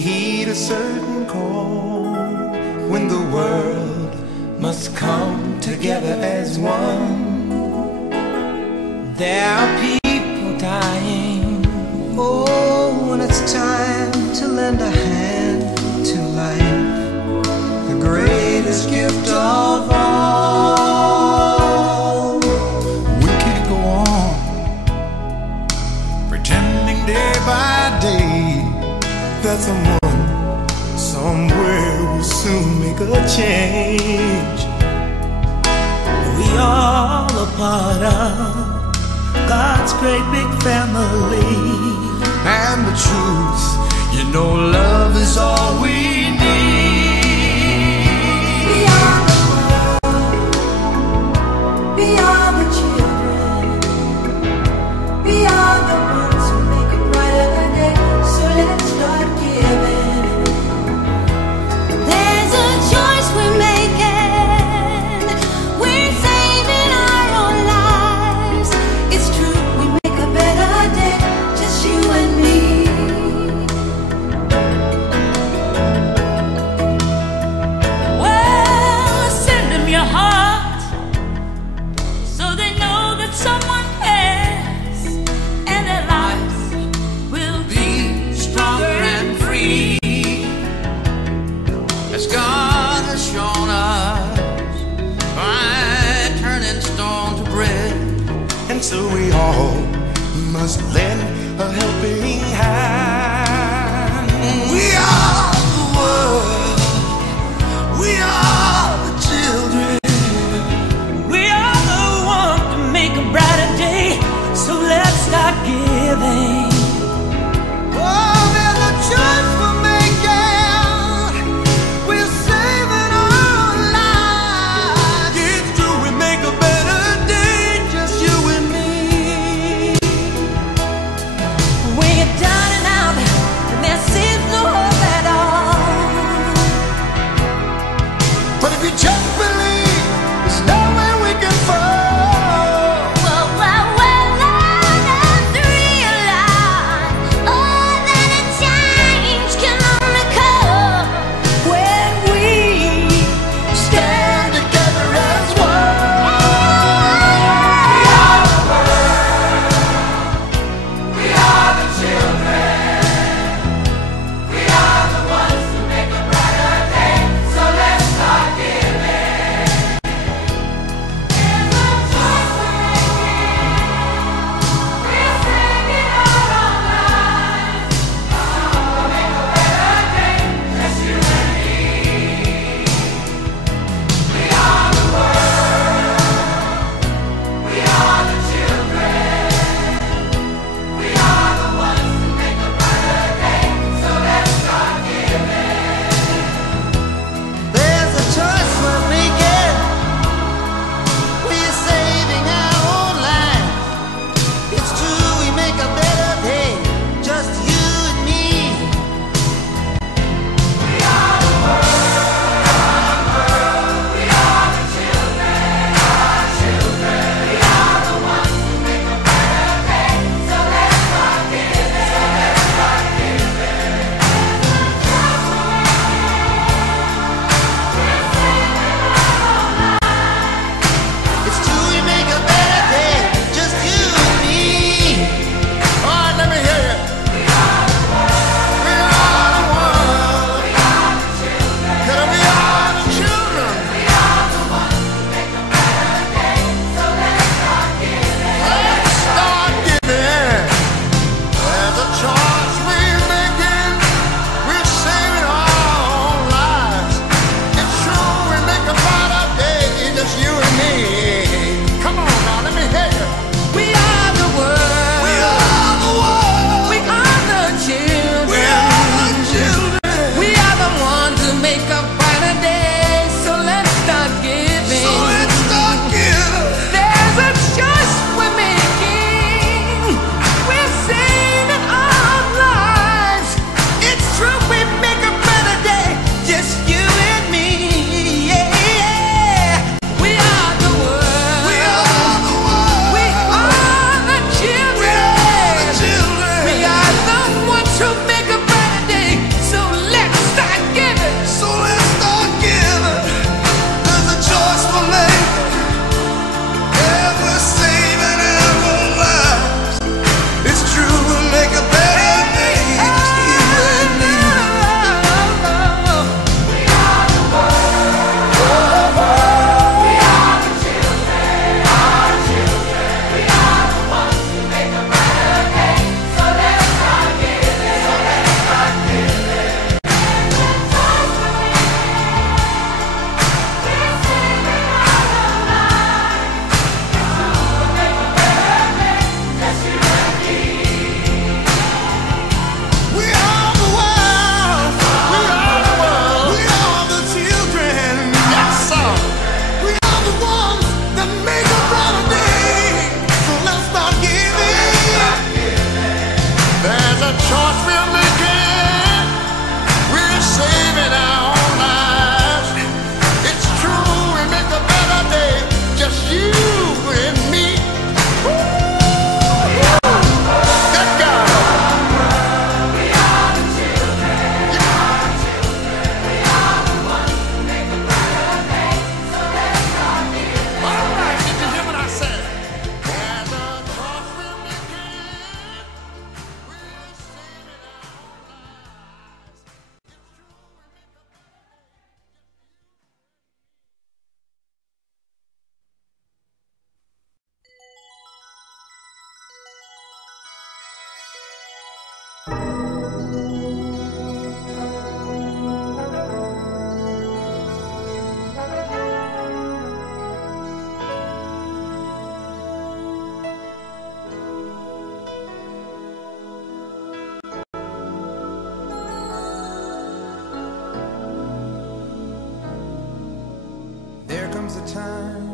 heed a certain call when the world must come together as one. There are people dying. Oh, when it's time to lend a hand to life, the greatest gift of all. We can't go on pretending day by day that someone somewhere will soon make a change. We all a part of God's great big family. And the truth, you know, love is all we need. Beyond the world, beyond the children, beyond the ones who make a brighter day. So let's start giving. There's a choice we're making. We're saving our own lives. It's true, we make a better day, just you and me. Well, send them your heart so they know that someone cares, and their lives will be stronger and free, as God has shown us by turning stone to bread. And so we all must lend a helping hand. We are the world. We are the children. We are the one to make a brighter day, so let's start giving. Oh, there's a choice we're making. We're saving our lives. It's true, we make a better day, just you and me. There comes a time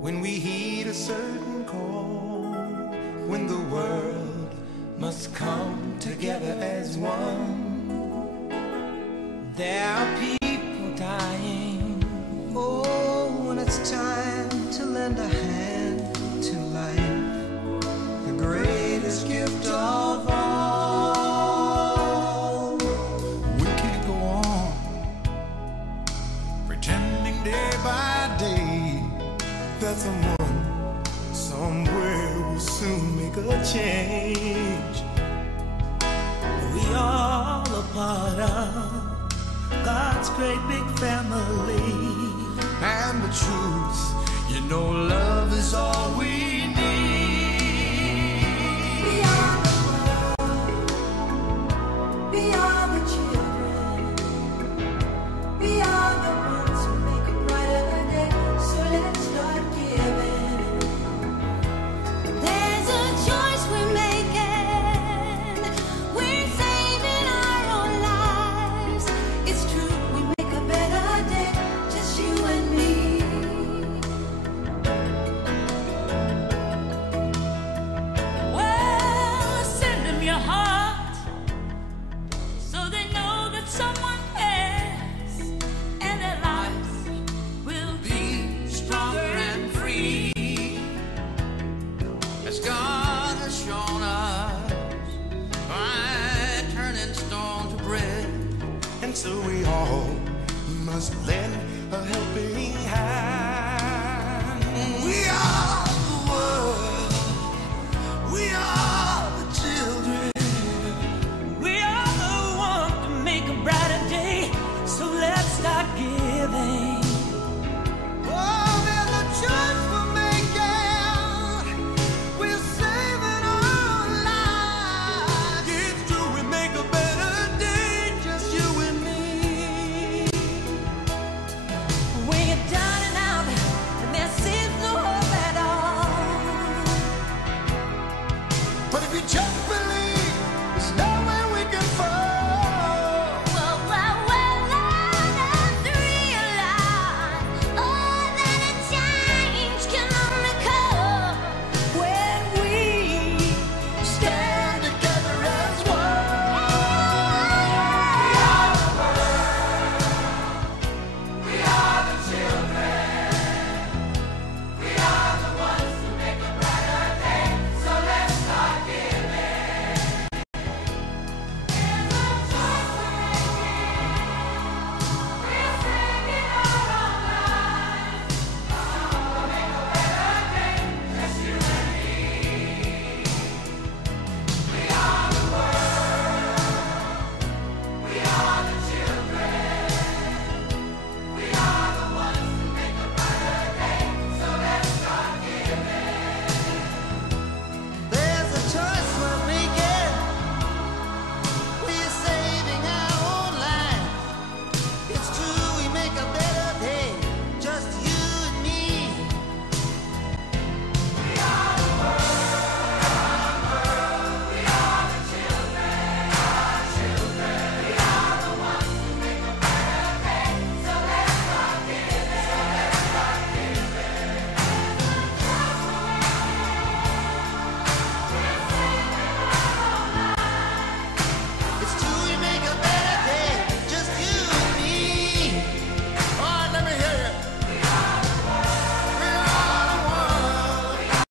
when we heed a certain call, when the world must come together as one. There are people dying. Oh, when it's time to lend a hand to life, the greatest gift of all. We can't go on pretending day by day that someone somewhere will soon make a change. We all a part of God's great big family. And the truth, you know, love is all we need. We are the world. We are the children. We are the ones who make a brighter day. So let's start giving. There's a choice we're making. We're saving our own lives. It's true, we make a better day. Just you and me. Well, send them your heart so they know that someone cares, and their lives will be stronger and free, As God has shown us by turning stone to bread. And so we all must lend a helping